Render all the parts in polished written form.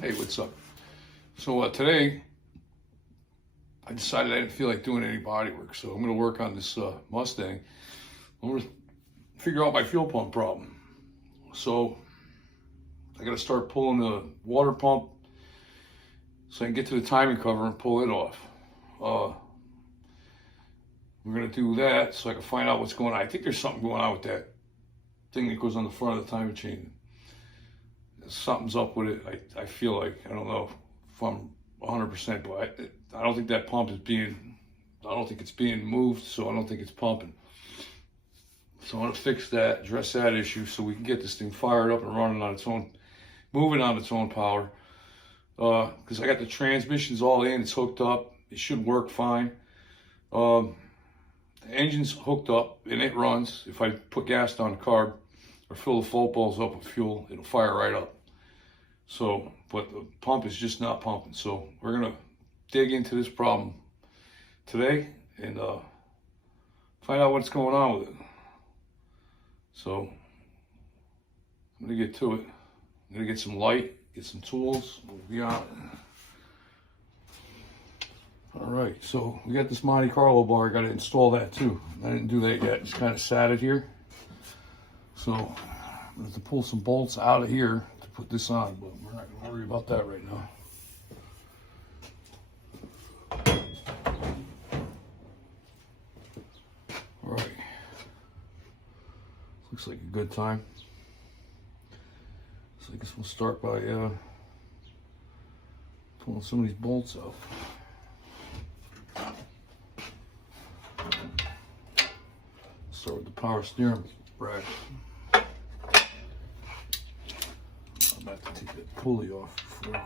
Hey, what's up? So today I decided I didn't feel like doing any body work, so I'm going to work on this Mustang. I'm going to figure out my fuel pump problem. So I got to start pulling the water pump so I can get to the timing cover and pull it off. We're going to do that so I can find out what's going on. I think there's something going on with that thing that goes on the front of the timing chain. Something's up with it. I feel like, I don't know if I'm 100%, but I don't think that pump is being, I don't think it's being moved, so I don't think it's pumping. So I want to fix that, address that issue so we can get this thing fired up and running on its own, moving on its own power. Because I got the transmissions all in, it's hooked up, it should work fine. The engine's hooked up and it runs. If I put gas down the carb or fill the float balls up with fuel, it'll fire right up. So, but the pump is just not pumping. So we're gonna dig into this problem today and find out what's going on with it. So I'm gonna get to it. I'm gonna get some light, get some tools, we'll be on it. All right, so we got this Monte Carlo bar, I gotta install that too. I didn't do that yet, just kind of sat it here. So I'm gonna have to pull some bolts out of here to put this on, but we're not gonna worry about that right now. All right, looks like a good time. So I guess we'll start by pulling some of these bolts out. Start with the power steering bracket. I'm about to take that pulley off before.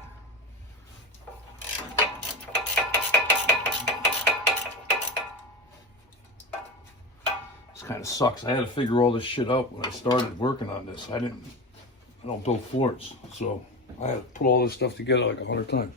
This kind of sucks. I had to figure all this shit out when I started working on this. I don't build Fords, so I had to put all this stuff together like 100 times.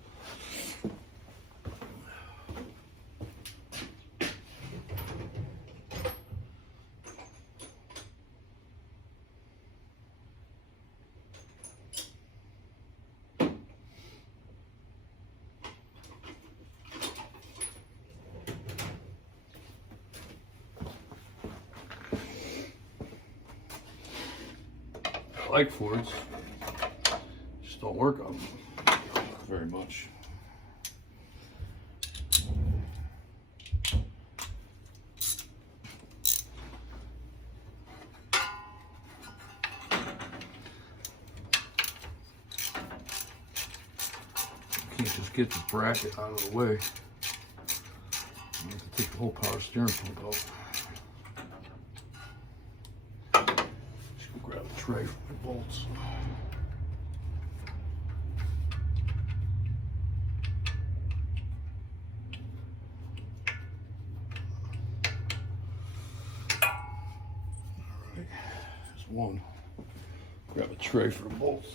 I like Fords, just don't work on them very much. Can't just get the bracket out of the way. I have to take the whole power steering pump out. Grab a tray for the bolts. Alright, there's one. Grab a tray for the bolts.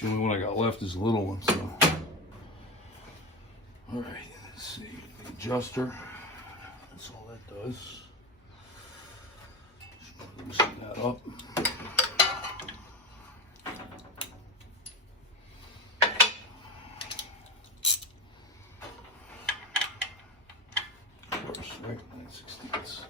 The only one I got left is the little one, so. All right, let's see, the adjuster, that's all that does. Just loosen that up. Of course, right, 9/16.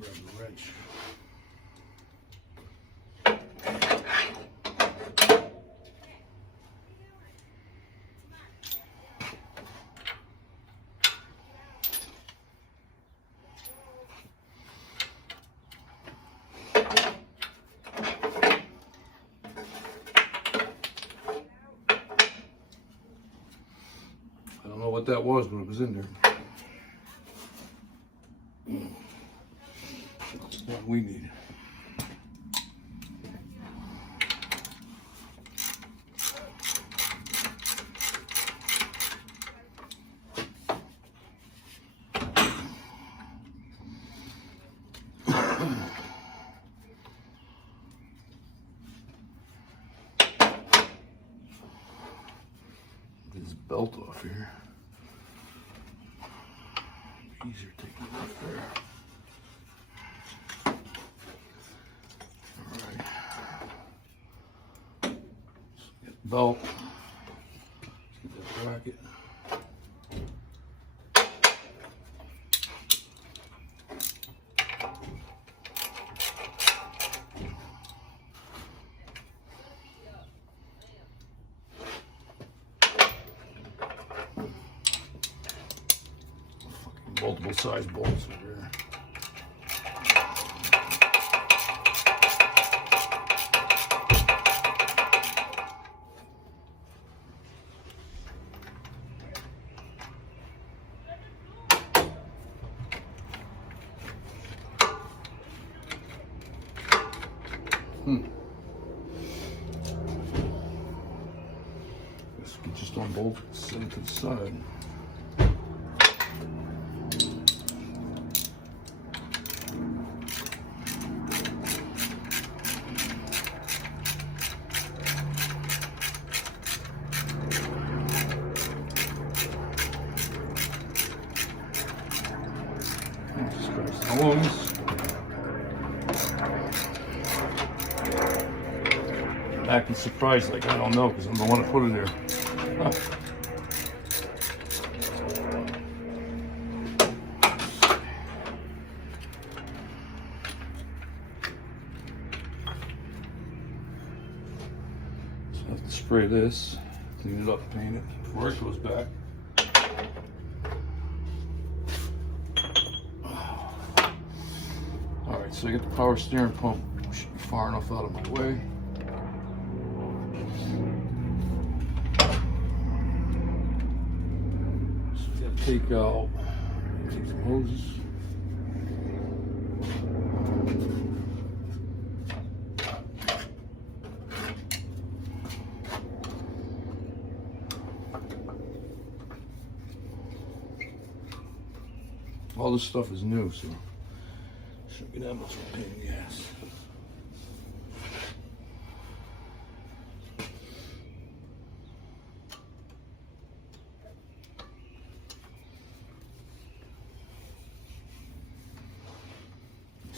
Grab the wrench. don't know what that was, but it was in there. That's what we need. Get this belt off here. Easier taking it off there. Alright. Get the belt. Get that bracket. Multiple size bolts over here. Guess we just unbolt it, set it to the side. Acting surprised, like I don't know, because I'm the one to put it there. Huh. So I have to spray this, clean it up, paint it before it goes back. Alright, so I get the power steering pump, should be far enough out of my way. Take some hoses. All this stuff is new, so shouldn't be that much of a pain in the ass.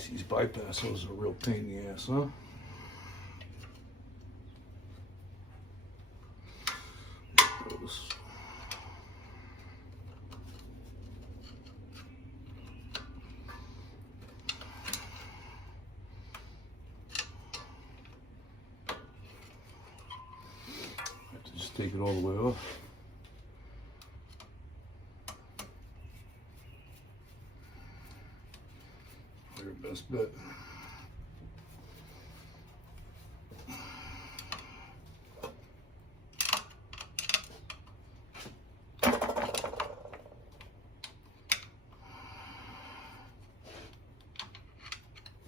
These bypass hoses are a real pain in the ass, huh? I have to just take it all the way off. Best bet.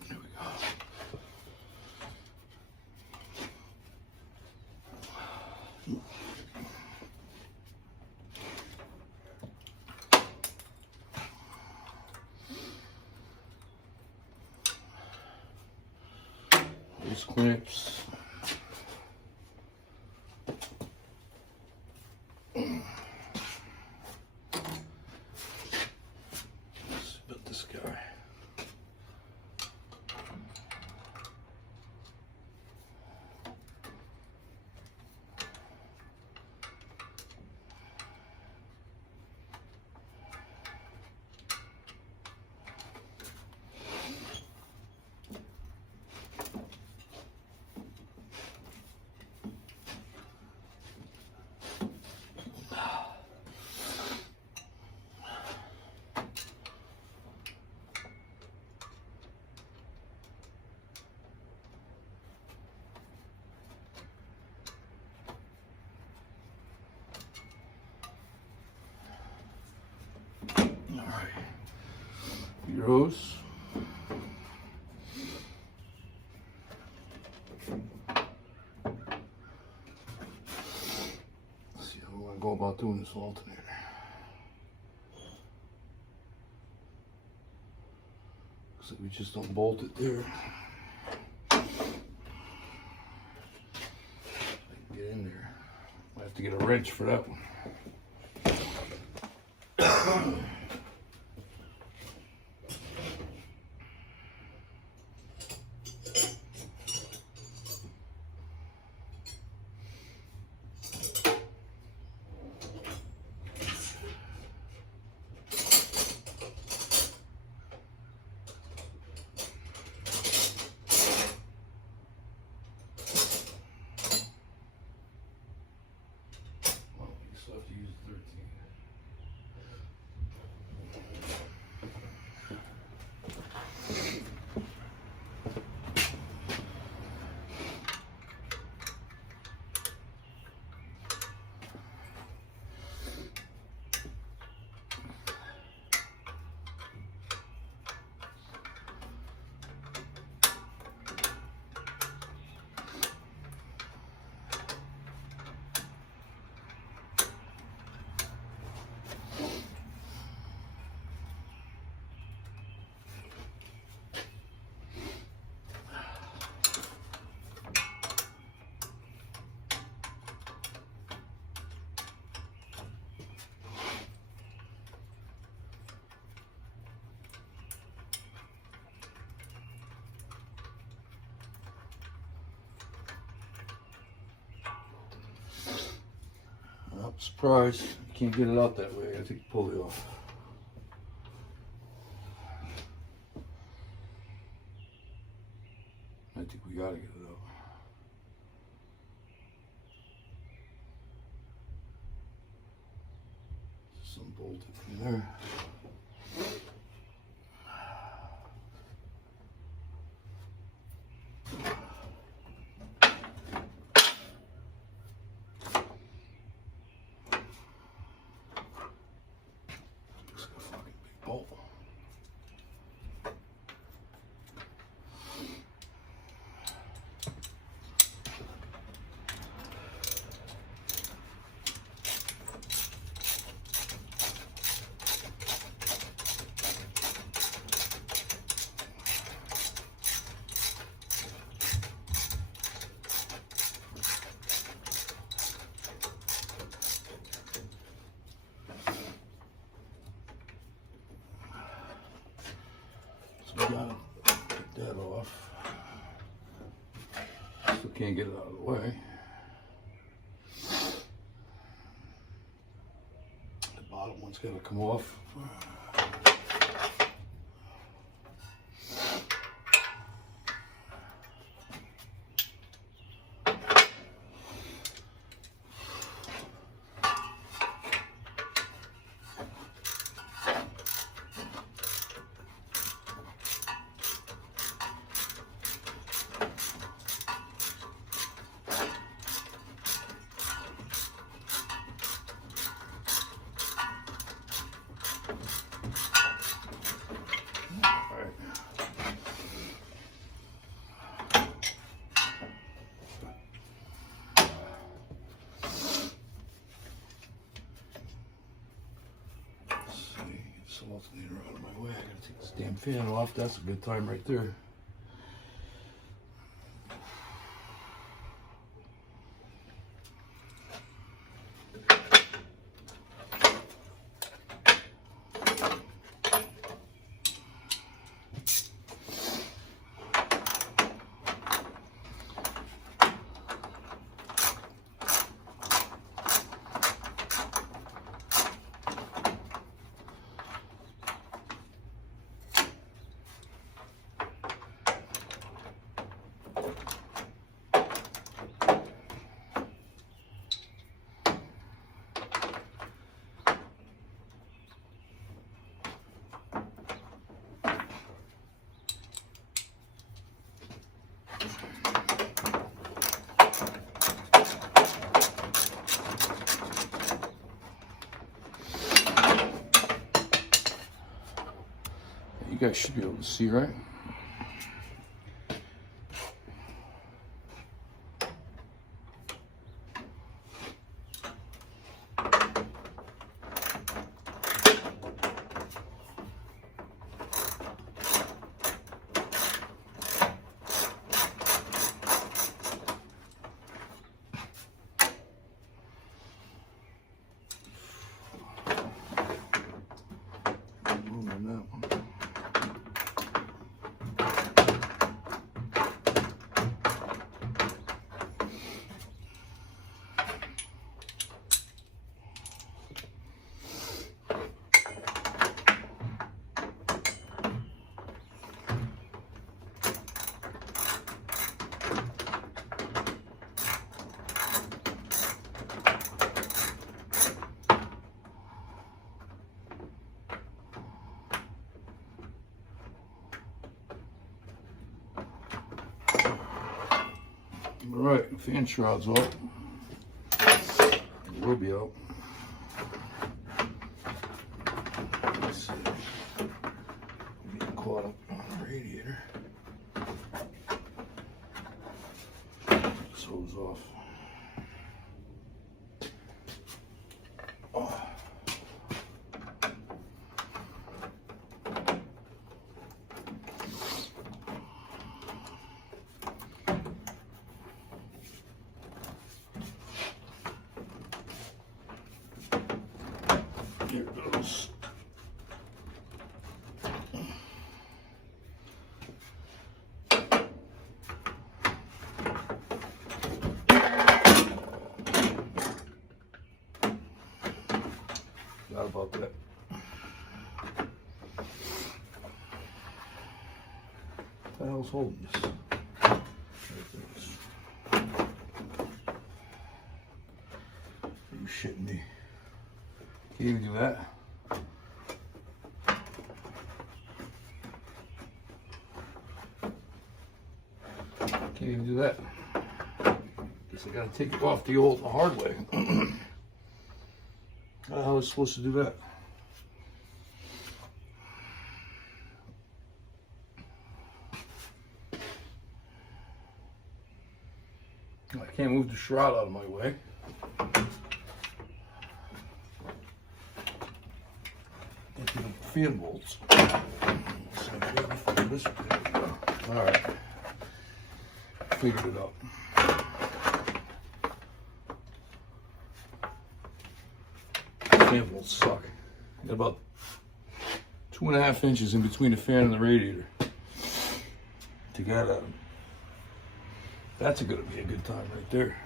There we go. Those clamps. Let's build this guy. goes. Let's see how we want to go about doing this alternator. Looks like we just don't bolt it there. Get in there. I have to get a wrench for that one. Have to use 13. Oh, surprise, can't get it out that way. I gotta take the pulley off. I think we gotta get it out. Some bolted from there. Oh. So we gotta get that off. Still can't get it out of the way. The bottom one's gotta come off. Alternator out of my way. I gotta take this damn fan off. That's a good time right there. You guys should be able to see, right? All right, fan shroud's out. It will be out. Let's see. I'm getting caught up on the radiator. This hose off. Oh. Here it goes. Forgot about that. What the hell's holding this? Are you shitting me? Can't even do that. Can't even do that. Guess I gotta take it off the hard way. How was I supposed to do that? I can't move the shroud out of my way. Into the fan bolts. All right. Figured it out. Fan bolts suck. Got about 2.5 inches in between the fan and the radiator to get at them. That's gonna be a good time right there.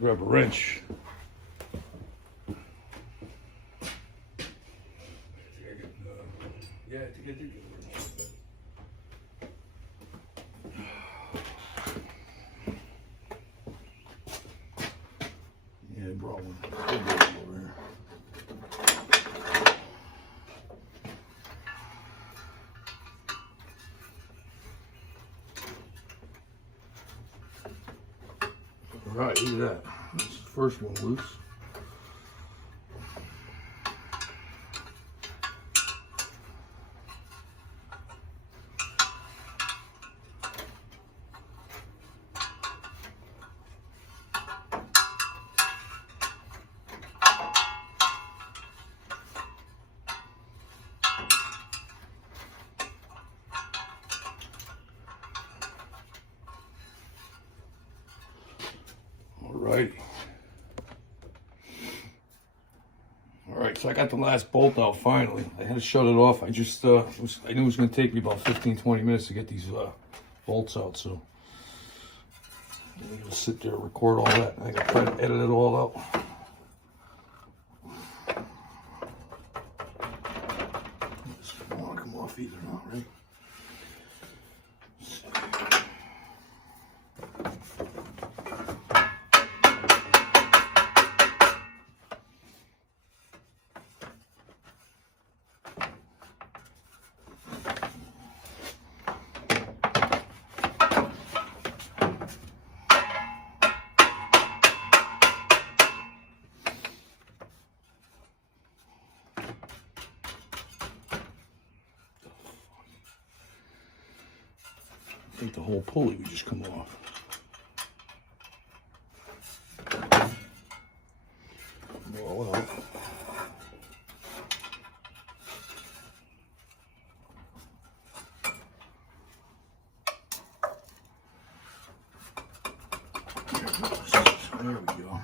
Grab a wrench. Yeah, I think I did get a wrench. Yeah, I brought one. Still got one over here. All right, look at that. That's the first one loose. Alrighty. Alright, so I got the last bolt out finally. I had to shut it off. I just, I knew it was going to take me about 15-20 minutes to get these bolts out, so I'm going to sit there and record all that. I got to try to edit it all out. This doesn't want to come off either now, right? I think the whole pulley would just come off. Well. There we go.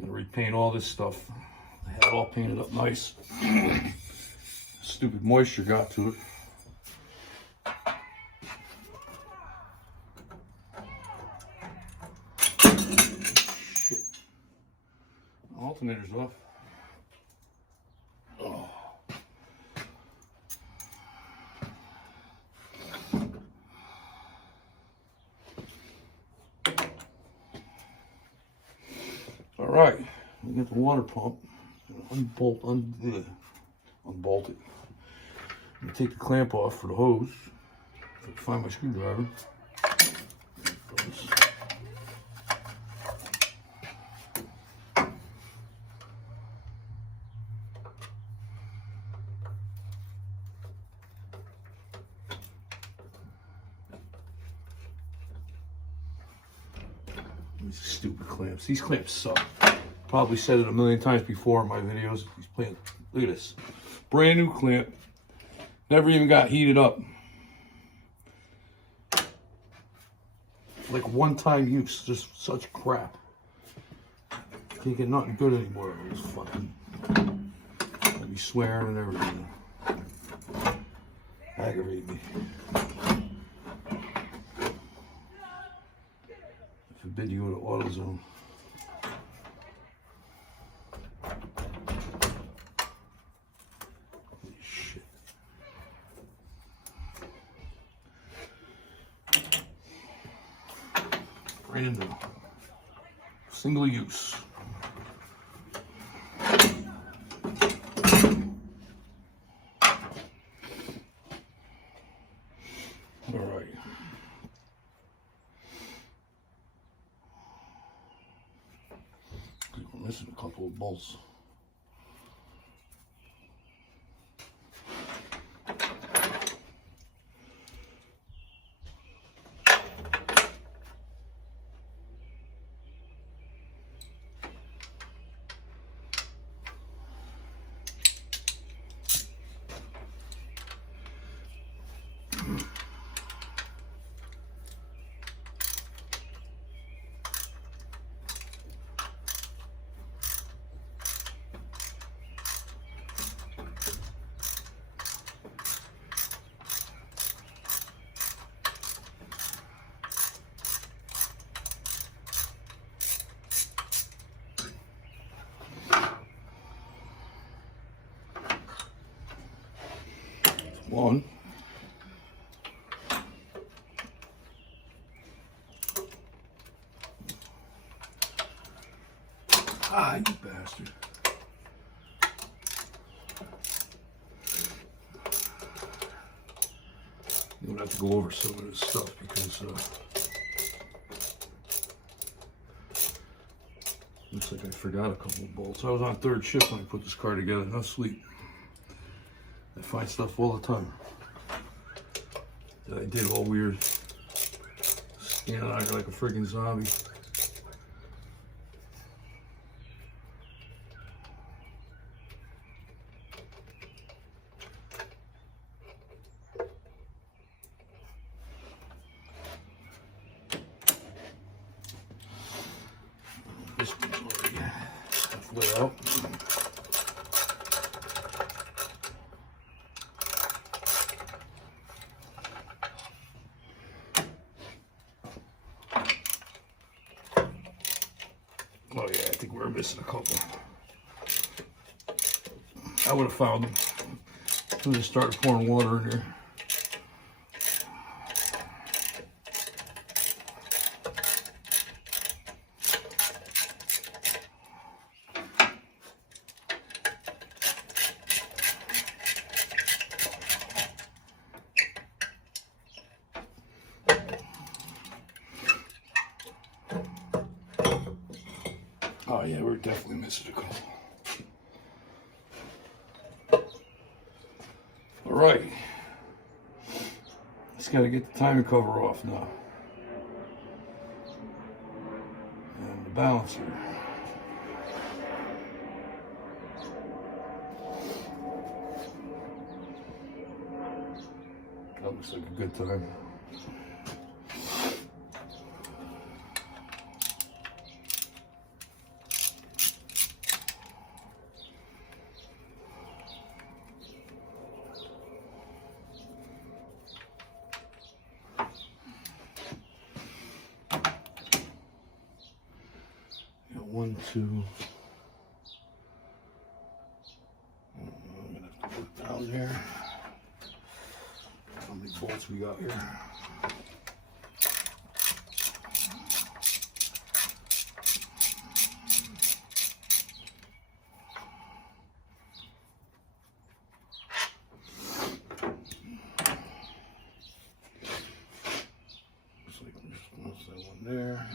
Repaint all this stuff. I had it all painted up nice. Stupid moisture got to it. Shit. Alternator's off. Oh. All right, we get the water pump. Unbolt it. I'm take the clamp off for the hose. If I can find my screwdriver. These stupid clamps. These clamps suck. Probably said it a million times before in my videos. Look at this. Brand new clamp. Never even got heated up. Like one-time use. Just such crap. Can't get nothing good anymore. It's fucking... I'll be swearing and everything. Aggravate me. I forbid you go to AutoZone. Brand new. Single use. All right. We're missing a couple of bolts. One. Ah, you bastard. You don't have to go over some of this stuff because looks like I forgot a couple of bolts. I was on third shift when I put this car together. No sleep. I find stuff all the time that I did all weird. Standing out here like a freaking zombie. This one's already halfway out. Oh yeah, I think we're missing a couple. I would have found them as soon as I started pouring water in here. Oh yeah, we're definitely missing a couple. All right. Just got to get the timing cover off now. And the balancer. That looks like a good time. One, two. I'm gonna have to put down there. How many bolts we got here? Looks like there's that one there.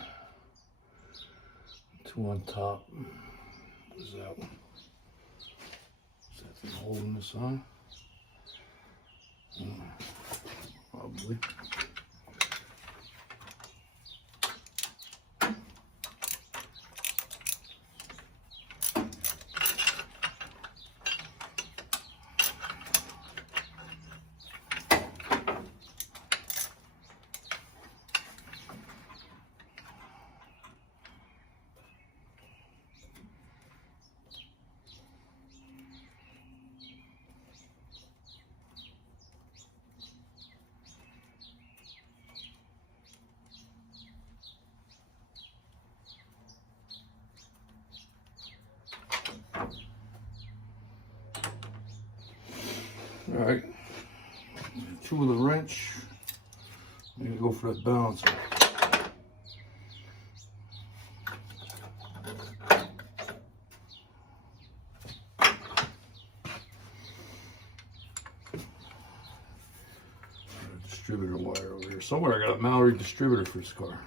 Two on top. What is that one? Is that thing holding this on? Probably. All right, two with a wrench. I'm gonna go for that balancer. Distributor wire over here. Somewhere I got a Mallory distributor for this car.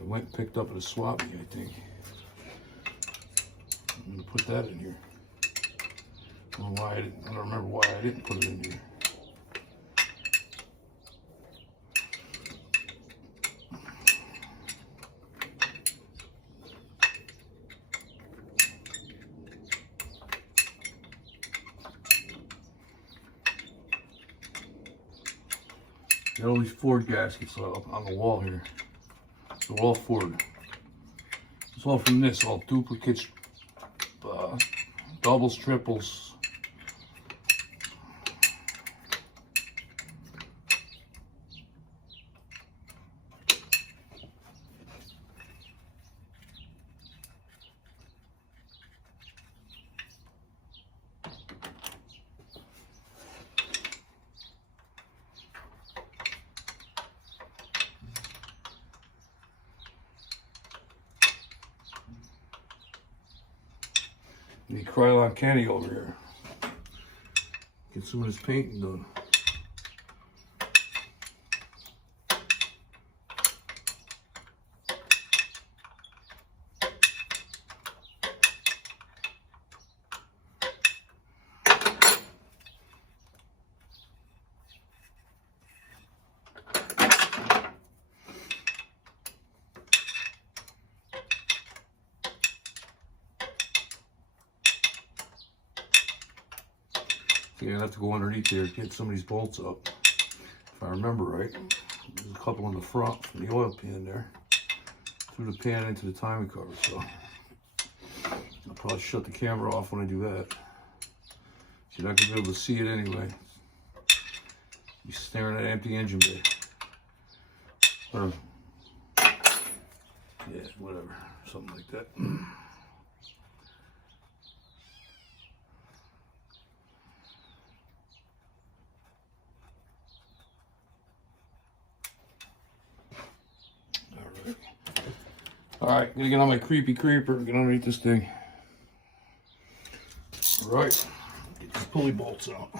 I went and picked up at a swap meet, I think. I'm gonna put that in here. I don't know why I don't remember why I didn't put it in here. Got all these Ford gaskets up on the wall here. They're all Ford. It's all from this, all duplicates, doubles, triples. Need Krylon Kenny over here. Get some of this painting done. You're gonna have to go underneath there to get some of these bolts up. If I remember right, there's a couple in the front from the oil pan there. Threw the pan into the timing cover, so I'll probably shut the camera off when I do that. You're not gonna be able to see it anyway. You're staring at an empty engine bay. Or, yeah, whatever, something like that. All right, gonna get on my creepy creeper, get underneath this thing. All right, get these pulley bolts out.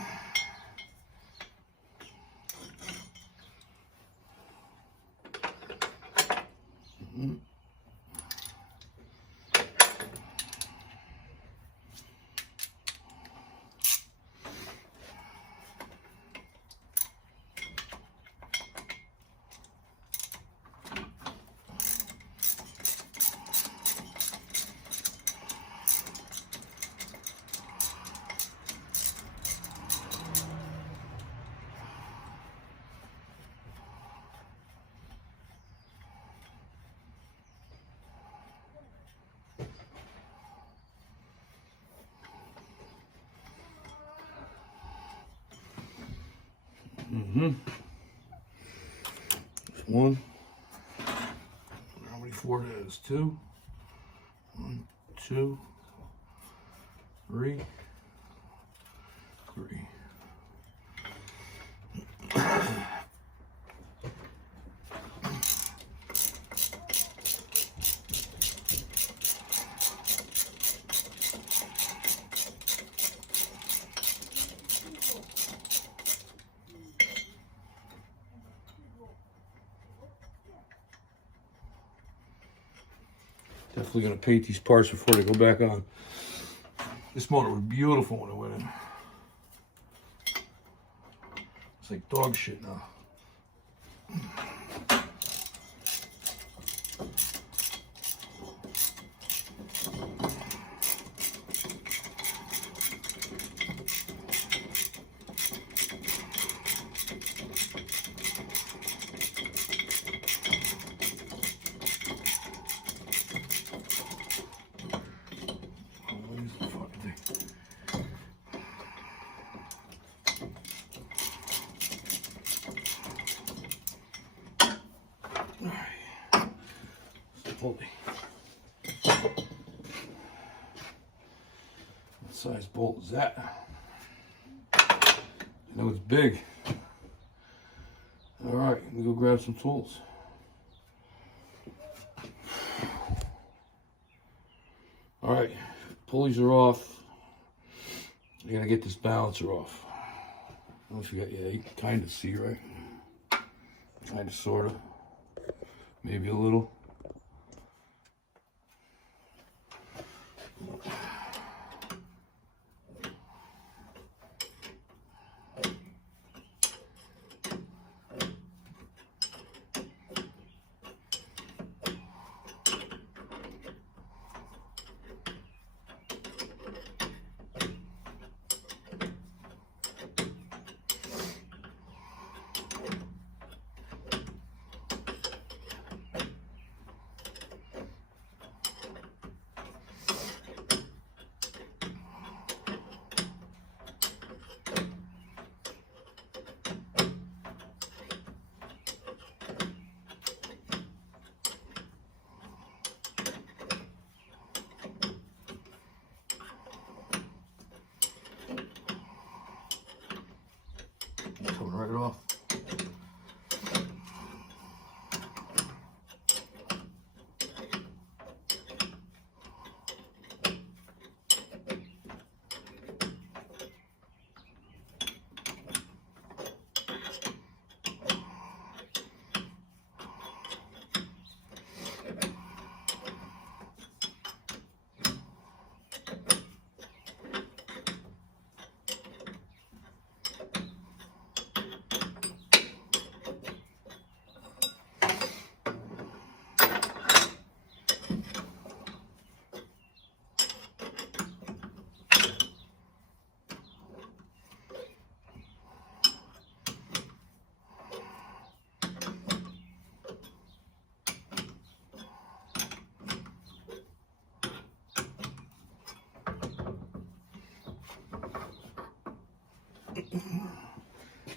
There's one. How many four that is? Two. 1, 2, 3. Definitely gonna paint these parts before they go back on. This motor was beautiful when it went in. It's like dog shit now. Holy. What size bolt is that? I know it's big. All right, let me go grab some tools. All right, pulleys are off. I gotta get this balancer off. I don't know if you got, yeah, you can kind of see, right? Kind of, sort of. Maybe a little. Coming right off.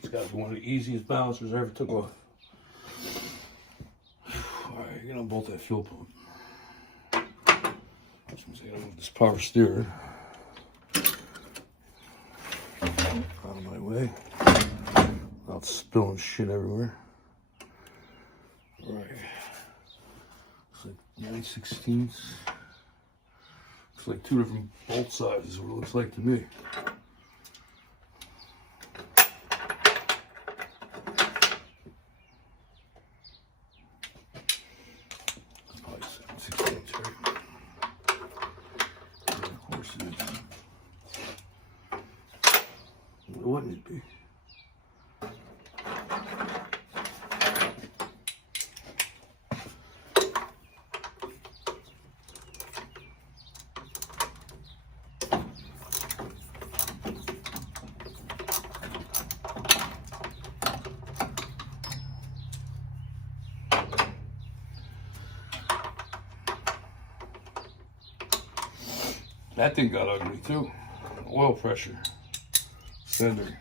It's got to be one of the easiest balancers I ever took off. Alright, you're gonna bolt that fuel pump. Which means I gotta move this power steer out of my way without spilling shit everywhere. Alright. Looks like 9/16. Looks like two different bolt sizes, what it looks like to me. Wouldn't it be? That thing got ugly too. Oil pressure. Fender.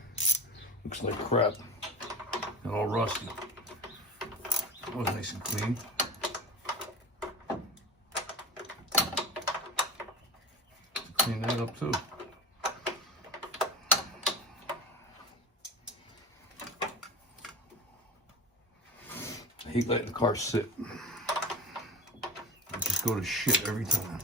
Looks like crap. and all rusty. That was nice and clean. Clean that up too. I hate letting the car sit. I just go to shit every time.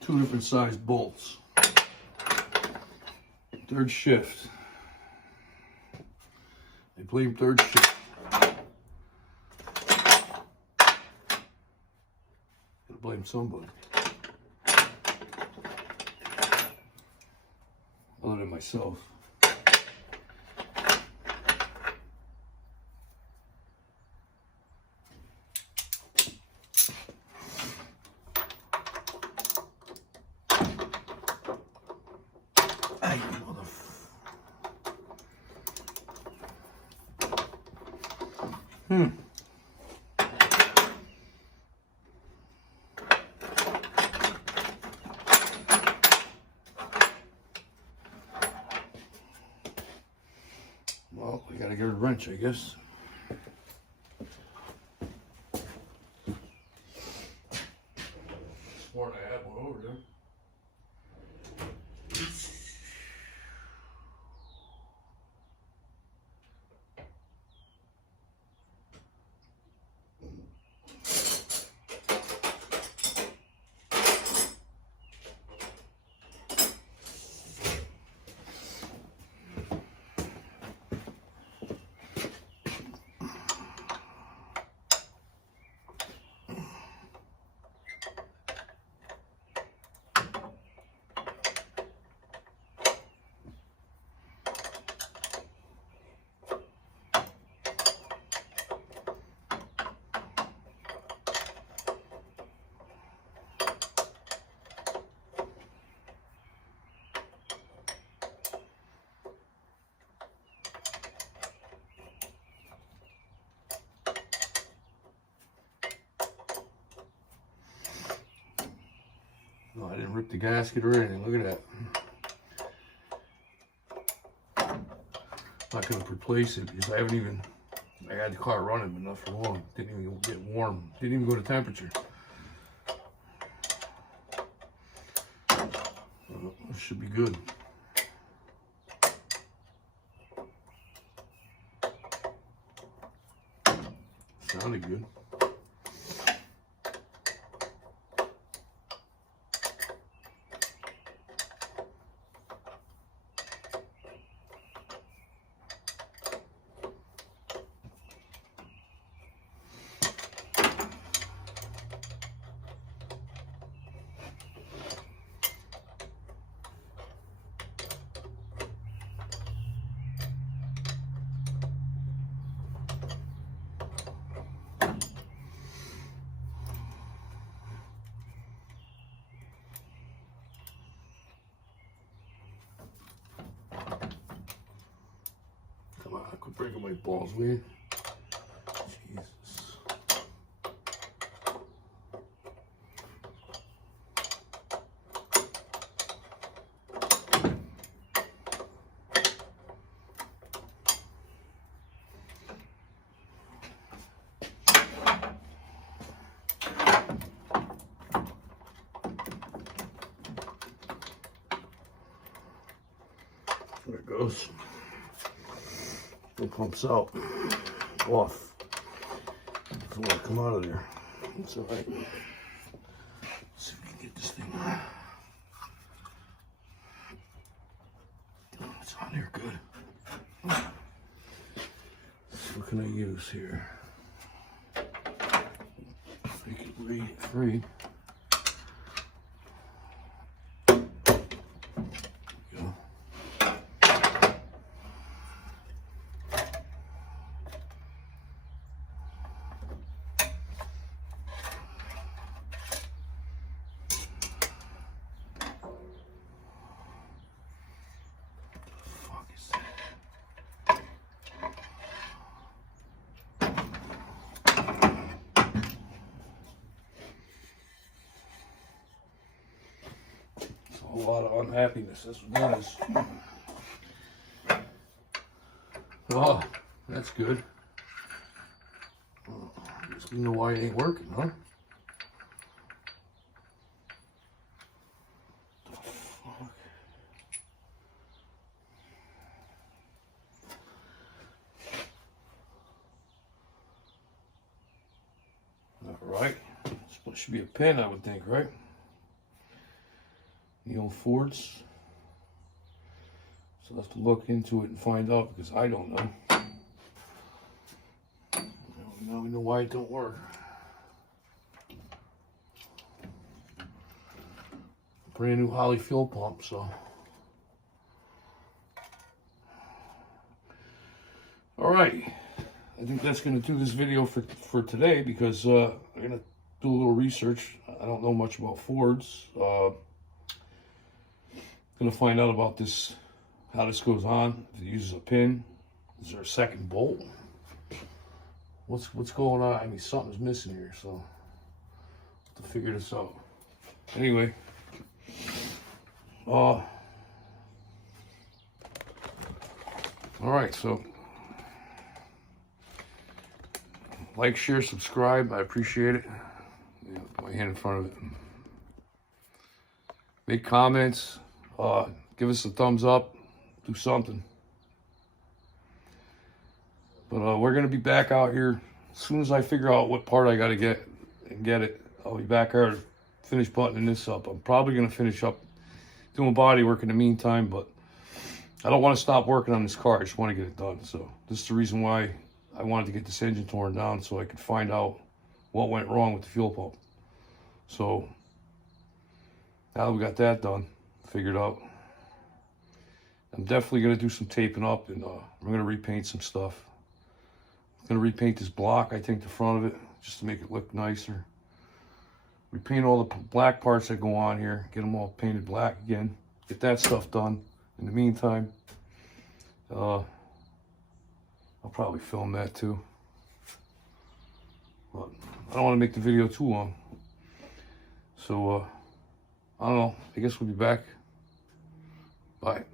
Two different size bolts. Third shift. They blame third shift. Gotta blame somebody. Other than myself. Well, we gotta get a wrench, I guess. Smart, I had one over there. No, I didn't rip the gasket or anything. Look at that. Not going to replace it because I haven't even, I had the car running but not for long. Didn't even get warm. Didn't even go to temperature. It should be good. Sounded good. Come on, quit breaking my balls, will you? Jesus. There it goes. It pumps out off. Doesn't want to come out of there. It's all right. Let's see if we can get this thing on. Oh, it's on there good. So what can I use here? Make it free. a lot of unhappiness. That's what that is. Oh, that's good. Guess we know why it ain't working, huh? The fuck? All right. This should be a pin, I would think, right? The old Fords. So I'll have to look into it and find out because I don't know. Now we know why it don't work. Brand new Holley fuel pump, so. All right, I think that's gonna do this video for today because I'm gonna do a little research. I don't know much about Fords. Gonna find out about this, how this goes on. If it uses a pin, is there a second bolt? What's going on? I mean, something's missing here, so have to figure this out. Anyway, all right, so like, share, subscribe. I appreciate it. Yeah, put my hand in front of it. Make comments. Give us a thumbs up. Do something. But we're going to be back out here as soon as I figure out what part I got to get and get it. I'll be back here to finish buttoning this up. I'm probably going to finish up doing body work in the meantime, but I don't want to stop working on this car. I just want to get it done. So this is the reason why I wanted to get this engine torn down so I could find out what went wrong with the fuel pump. So now that we got that done, figured out, I'm definitely going to do some taping up and I'm going to repaint some stuff. Gonna repaint this block, I think, the front of it, just to make it look nicer. Repaint all the black parts that go on here, get them all painted black again. Get that stuff done. In the meantime, I'll probably film that too. But I don't want to make the video too long. So, I don't know. I guess we'll be back. Bye.